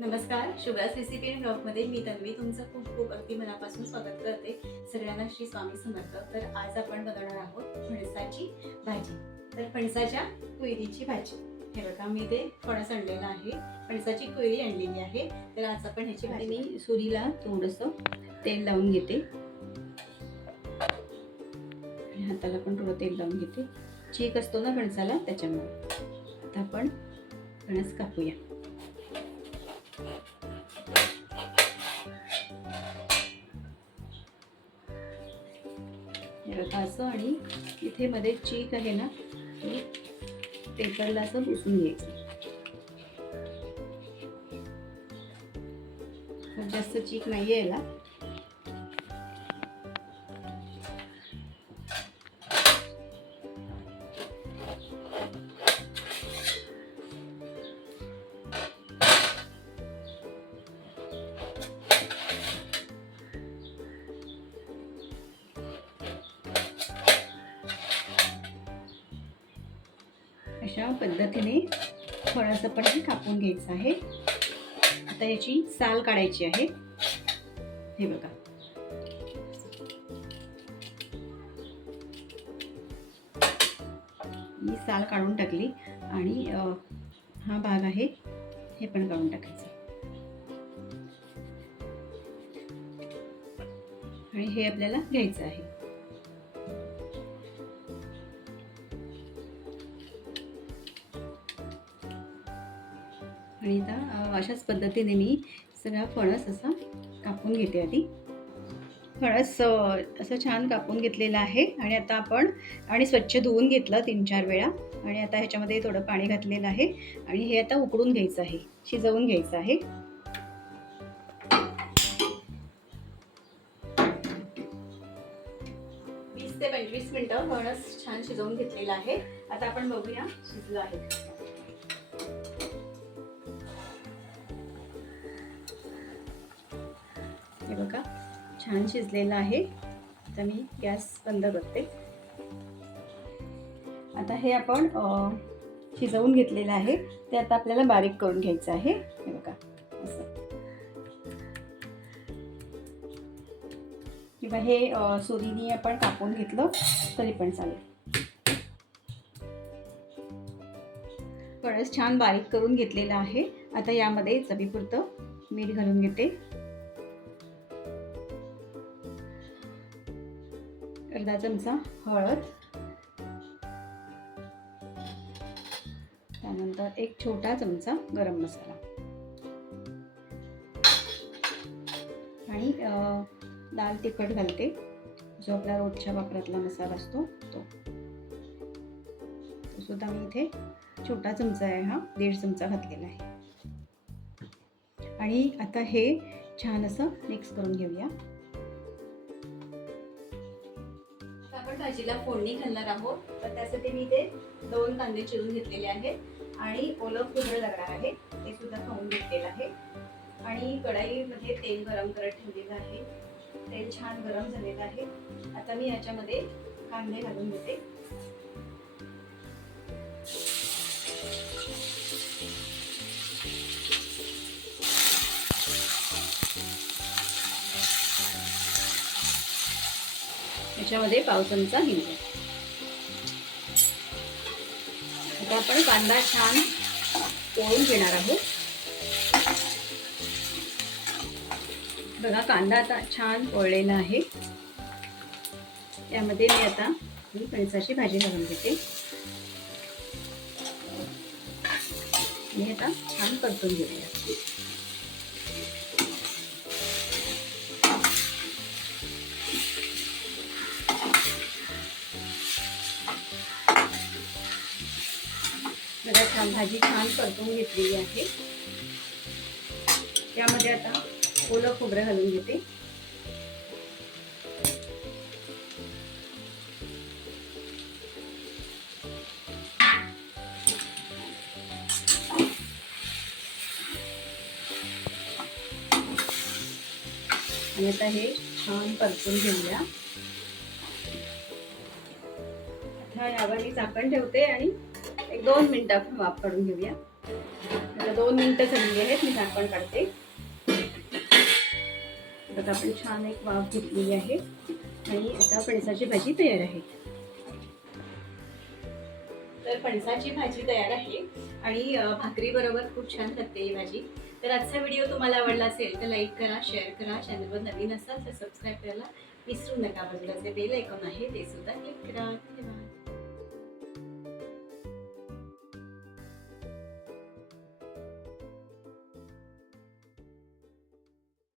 नमस्कार, शुभ्राज recipe and ब्लॉगमध्ये मी तन्वी तुमचं खूप खूप अगदी मनापासून स्वागत करते. सगळ्यांना श्री स्वामी समर्थ. तर आज आपण बनवणार आहोत फणसाची भाजी. तर फणसाच्या कुयरीची भाजी. हे बघा, मी ते फणस आणलेलं आहे, फणसाची कुयरी आणलेली आहे. तर आज आपण ह्याची भाजी. मी सुरीला थोडंसं तेल लावून घेते आणि हाताला पण थोडं तेल लावून घेते. चीक असतो ना फणसाला, त्याच्यामुळे. आता आपण फणस कापूया. असं, आणि इथे मध्ये चीक आहे ना, तो पेपरला असं पुसून घ्यायचं. जास्त चीक नाही यायला. अशा पद्धतीने फणस आपण हे कापून घ्यायचं आहे. आता याची साल काढायची आहे. हे बघा, मी साल काढून टाकली आणि हा भाग आहे हे पण काढून टाकायचं. आणि हे आपल्याला घ्यायचं आहे. आणि आता अशाच पद्धतीने मी सगळा फणस असा कापून घेते. आधी फणस असं छान कापून घेतलेलं आहे. आणि आता आपण स्वच्छ धुवून घेतलं 3-4 वेळा. आणि आता ह्याच्यामध्ये थोडं पाणी घातलेलं आहे आणि हे आता उकडून घ्यायचं आहे, शिजवून घ्यायचं आहे. ते 25 मिनिटं फणस छान शिजवून घेतलेलं आहे. आता आपण बघूया शिजलं आहे. हे बघा, छान शिजलेलं आहे. आता मी गॅस बंद करते. आता हे आपण शिजवून घेतलेलं आहे, ते आता आपल्याला बारीक करून घ्यायचं आहे. हे बघा, असं. किंवा हे सुरीने आपण कापून घेतलं तरी पण चालेल. फणस छान बारीक करून घेतलेलं आहे. आता यामध्ये चवीपुरतं मीठ घालून घेते. अर्धा चमचा हळद, त्यानंतर 1 छोटा चमचा गरम मसाला आणि लाल तिखट घालते, जो आपला रोजच्या वापरातला मसाला असतो तो सुद्धा मी इथे छोटा चमचा आहे, हा 1.5 चमचा घातलेला आहे. आणि आता हे छान असं मिक्स करून घेऊया. आपण भाजीला फोडणी घालणार आहोत. तर त्यासाठी मी इथे 2 कांदे चिरून घेतलेले आहेत आणि ओलं खोबरं लागणार आहे, ते सुद्धा खाऊन घेतलेलं आहे. आणि कढईमध्ये तेल गरम करत ठेवलेलं आहे. तेल छान गरम झालेलं आहे. आता मी याच्यामध्ये कांदे घालून घेते. याच्यामध्ये पाव चमचा हिंग. आता आपण कांदा छान पोळून घेणार आहोत. बघा, कांदा आता छान पोळलेला आहे. त्यामध्ये मी आता फणसाची भाजी घालून घेते. मी आता छान परतून घेऊया. बघा, छान भाजी छान परतून घेतलेली आहे. त्यामध्ये आता ओलं खोबरं घालून घेते. आणि आता हे छान परतून घेऊया. आता यावर मी झाकण ठेवते आणि 1-2 मिनिटं आपण वाफ काढून घेऊया. आता 2 मिनिटं झालेली आहेत, मी झाकण काढते. आता आपण छान एक वाफ घेतलेली आहे आणि आता फणसाची भाजी तयार आहे. तर फणसाची भाजी तयार आहे आणि भाकरी बरोबर खूप छान लागते ही भाजी. तर आजचा व्हिडिओ तुम्हाला आवडला असेल तर लाईक करा, शेअर करा. चॅनलवर नवीन असाल तर सबस्क्राईब करायला विसरू नका. बाजूला जे बेल आयकॉन आहे ते सुद्धा क्लिक करा. धन्यवाद.